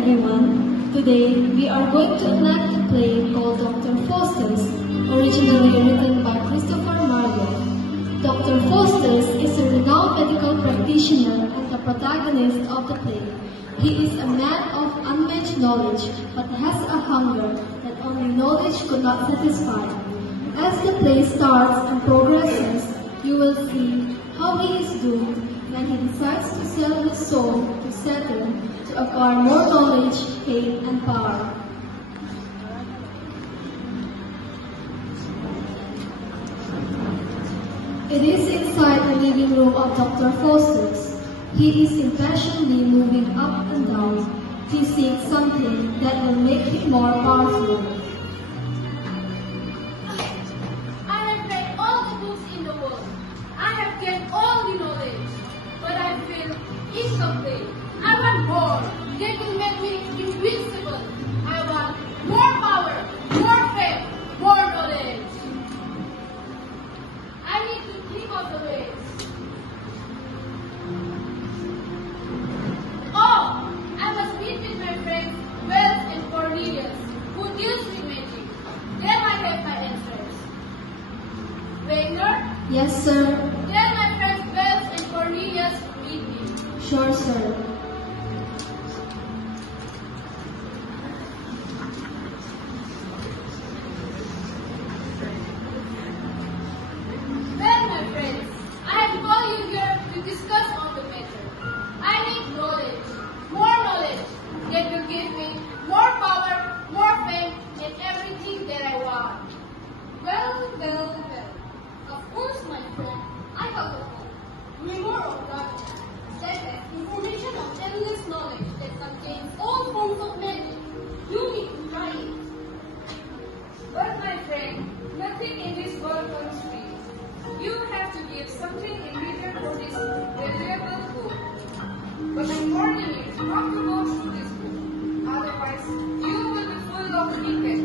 everyone. Today, we are going to enact a play called Dr. Faustus, originally written by Christopher Marlowe. Dr. Faustus is a renowned medical practitioner and the protagonist of the play. He is a man of unmatched knowledge, but has a hunger that only knowledge could not satisfy. As the play starts and progresses, you will see how he is doomed when he decides to sell his soul to Satan to acquire more knowledge, fame, and power. It is inside the living room of Dr. Faustus. He is impatiently moving up and down. He seeks something that will make him more powerful. I have read all the books in the world. I have gained all the knowledge, but I feel incomplete. I want more. That will make me invincible. I want more power, more fame, more knowledge. I need to think of the ways. Oh, I must meet with my friends Wells and Cornelius, who deals with magic. They might have my answers. Wagner? Yes, sir. Tell my friends Wells and Cornelius meet me. Sure, sir. Well, my friends, I have called you here to discuss on the matter. I need knowledge, more knowledge that will give me more power, more fame, and everything that I want. Well. Of course, my friend, I have a hope. Memoir of Dracula. That has information of endless knowledge that contains all forms of magic. You need to try it. But my friend, nothing in this world comes free. You have to give something in return for this valuable book. But I'm warning you not to go through this book. Otherwise, you will be full of regret.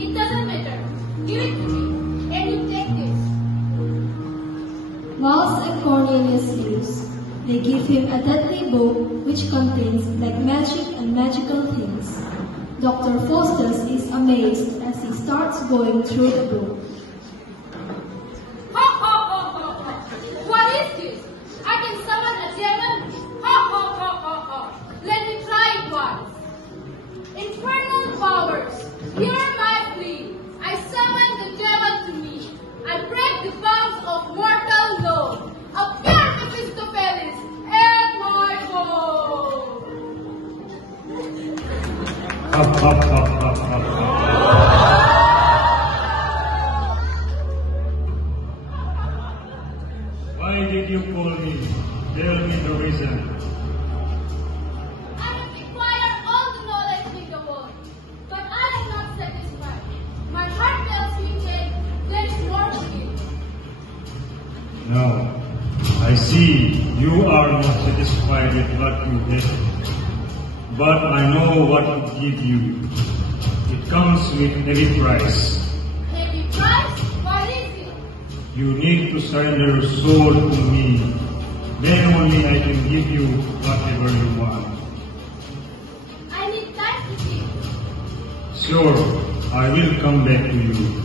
It doesn't matter. Give it to me, and you take this. Wells and Cornelius leaves. They give him a deadly book which contains black magic and magical things. Dr. Faustus is amazed as he starts going through the book. Ha ha ha ha ha! What is this? I can summon a demon? Ha ha ha ha ha! Let me try it once. Infernal powers, hear my plea. I summon the devil to me. I break the bonds of mortal law. Appear Mephistopheles and my soul. Why did you call me? Tell me the reason. I have acquired all the knowledge in the world, but I am not satisfied. My heart tells me that there is more to give. No, I see you are not satisfied with what you have. But I know what to give you. It comes with heavy price. Heavy price? What is it? You need to surrender your soul to me. Then only I can give you whatever you want. I need time to think. Sure, I will come back to you.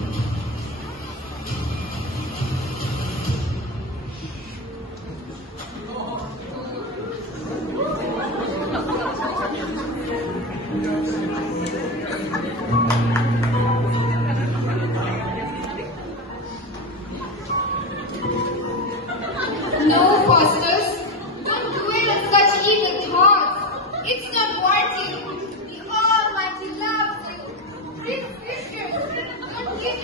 No, Faustus. Don't dwell on such evil thoughts. It's not worth it. The Almighty loves you. Please, don't give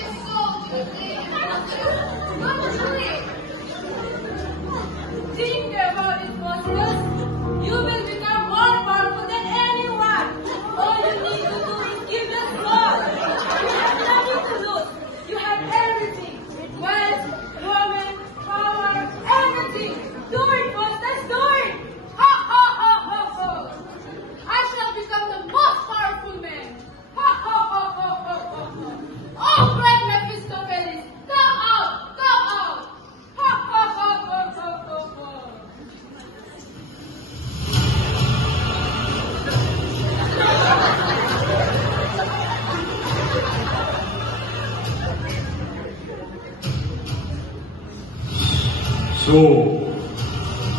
So,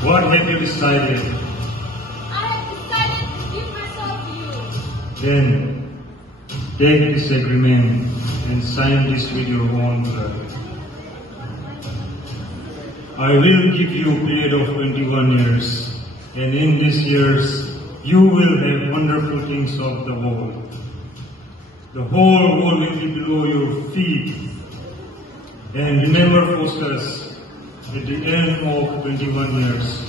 what have you decided? I have decided to give myself to you. Then, take this agreement and sign this with your own blood. I will give you a period of 21 years, and in these years, you will have wonderful things of the world. The whole world will be below your feet. And remember, Faustus, at the end of 21 years,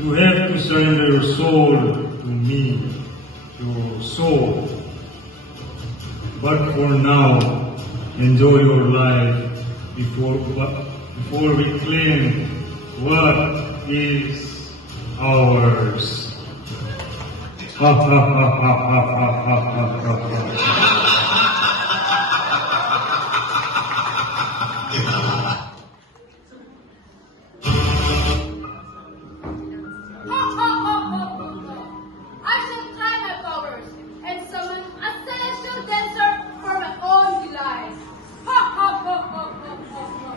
you have to surrender your soul to me, your soul. But for now, enjoy your life before we claim what is ours. Ha ha ha ha ha ha ha ha ha. I shall try my powers and summon a celestial dancer for my own delight. Ha ha ha ha ha ha ha.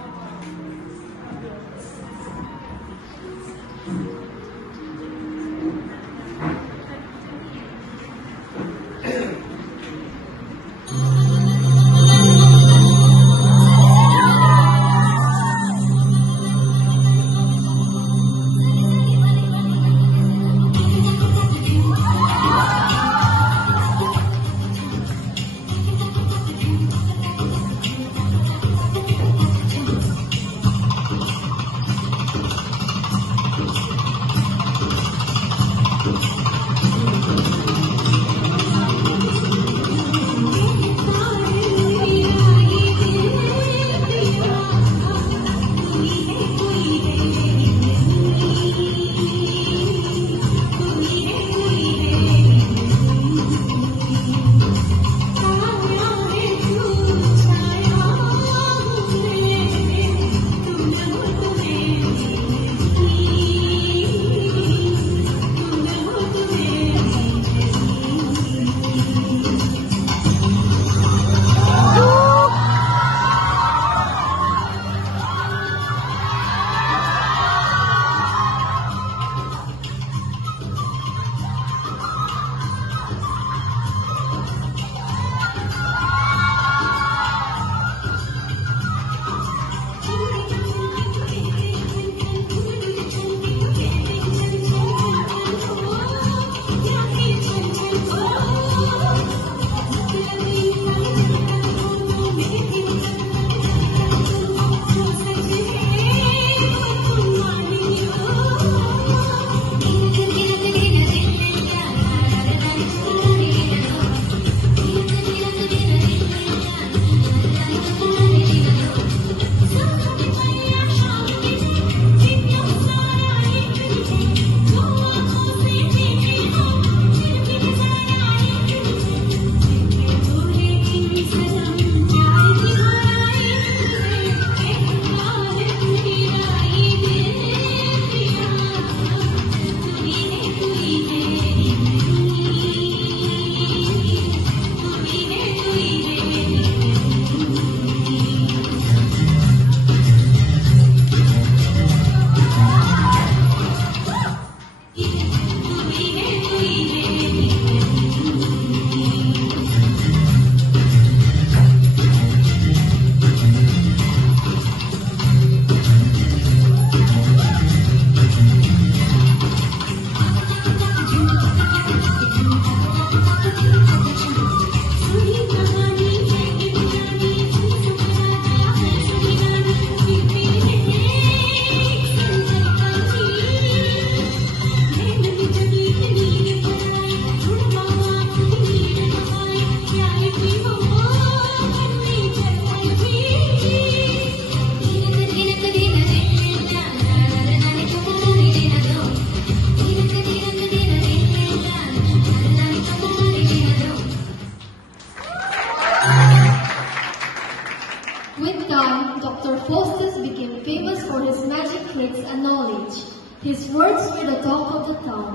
tricks and knowledge. His words were the talk of the town.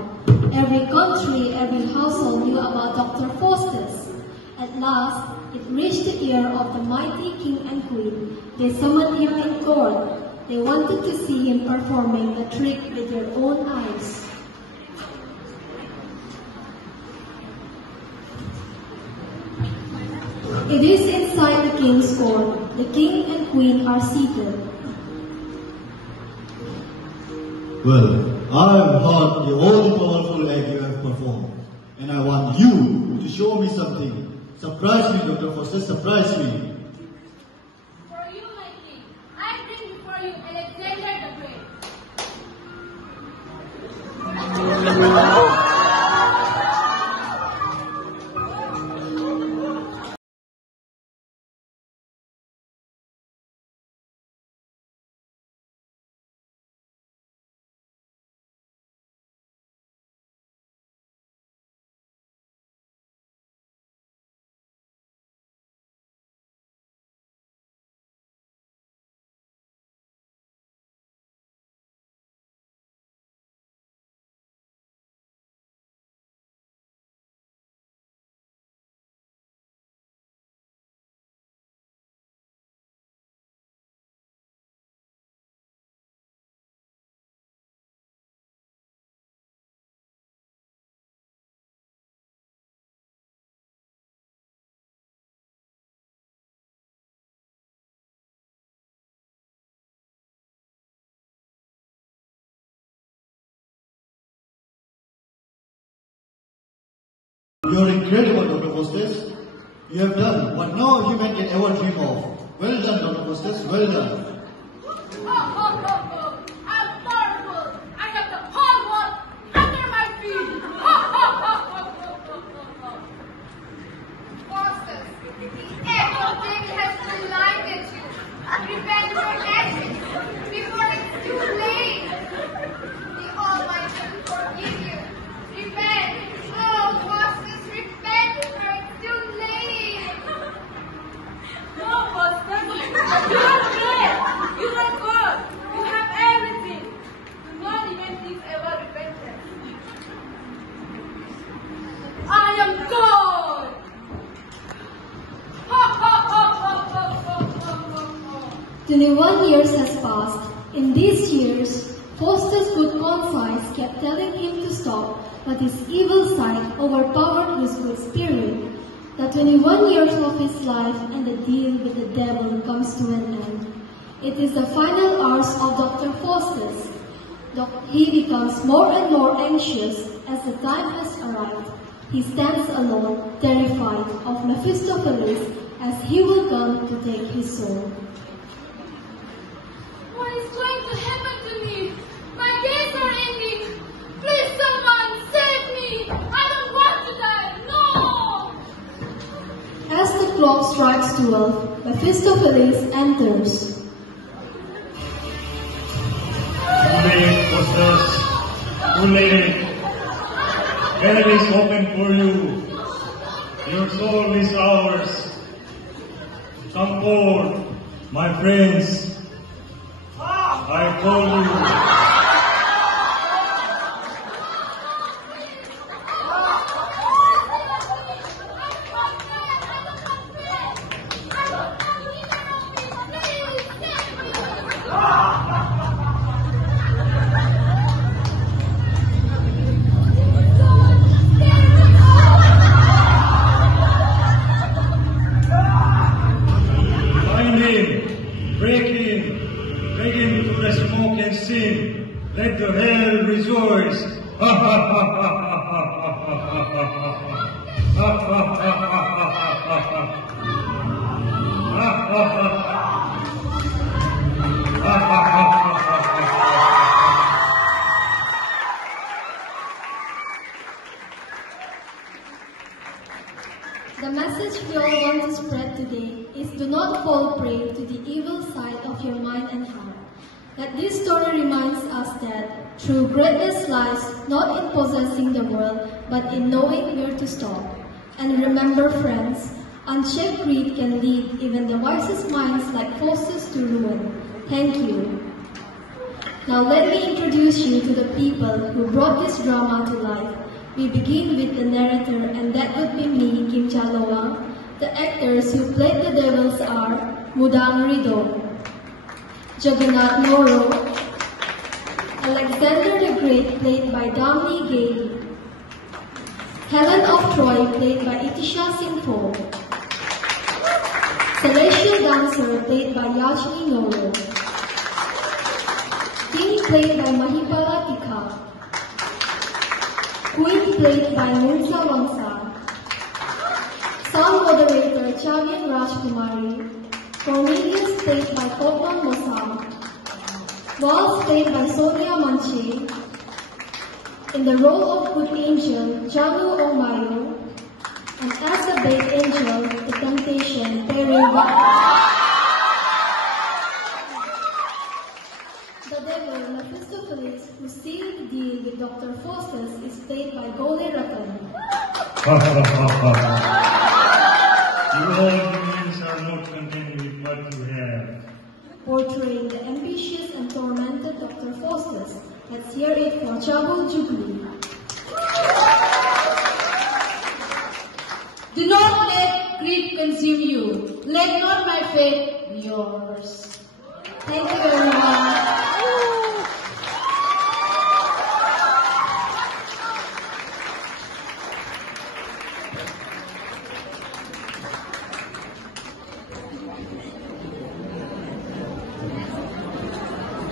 Every country, every household knew about Dr. Faustus. At last, it reached the ear of the mighty king and queen. They summoned him in court. They wanted to see him performing the trick with their own eyes. It is inside the king's court. The king and queen are seated. Well, I have heard all the powerful act you have performed, and I want you to show me something. Surprise me, Dr. Foster, surprise me. For you, my king, I bring before you Alexander the Great. You're incredible, Dr. Foster. You have done what no human can ever dream of. Well done, Dr. Foster, well done. I'm powerful. I have the whole world under my feet. Faustus, the echo thing has blinded you. Repent your actions before it's too late. The Almighty will forgive you. Repent. Oh, Faustus, repent before it's too late. No, Foster. You are great. You are God. You have everything. Do not even think ever repentance. I am God. 21 years has passed. In these years, Faustus' good conscience kept telling him to stop, but his evil side overpowered his good spirit. The 21 years of his life and the deal with the devil comes to an end. It is the final hours of Dr. Faustus. He becomes more and more anxious as the time has arrived. He stands alone, terrified of Mephistopheles as he will come to take his soul. What is going to happen to me? My days are ending. Please, someone, save me. I don't want to die. No. As the clock strikes 12, Mephistopheles enters. Too late, Faustus. Too late. Hell is open for you. Your soul is ours. Come forward, my friends. I call you. Let the hell rejoice. The message we all want to spread today is do not fall prey to the evil side of your mind and heart. That this story reminds us that true greatness lies not in possessing the world, but in knowing where to stop. And remember, friends, unchecked greed can lead even the wisest minds like Faustus to ruin. Thank you. Now let me introduce you to the people who brought this drama to life. We begin with the narrator, and that would be me, Kim Chaloa. The actors who played the devils are Mudang Rido, Jagannath Moro, Alexander the Great played by Damni Gale, Helen of Troy played by Itisha Singh, Celestial Dancer played by Yashmi Noro, King played by Mahipala Tikha, Queen played by Mirza Wangsa, Sound Moderator Chavin Rajkumari, Cornelius played by Kopman Mosa, Waltz played by Sonia Manche, in the role of Good Angel, Janu Omayo, and as the Bait Angel, The Temptation, Tere. The devil, Mephistopheles, who sealed the deal with Dr. Faustus, is played by Goli Ratan. You all humans are not content with what you have. Portraying the ambitious and tormented Dr. Faustus. Let's hear it for Chabul Jugli. Do not let greed consume you. Let not my fate be yours. Thank you very much.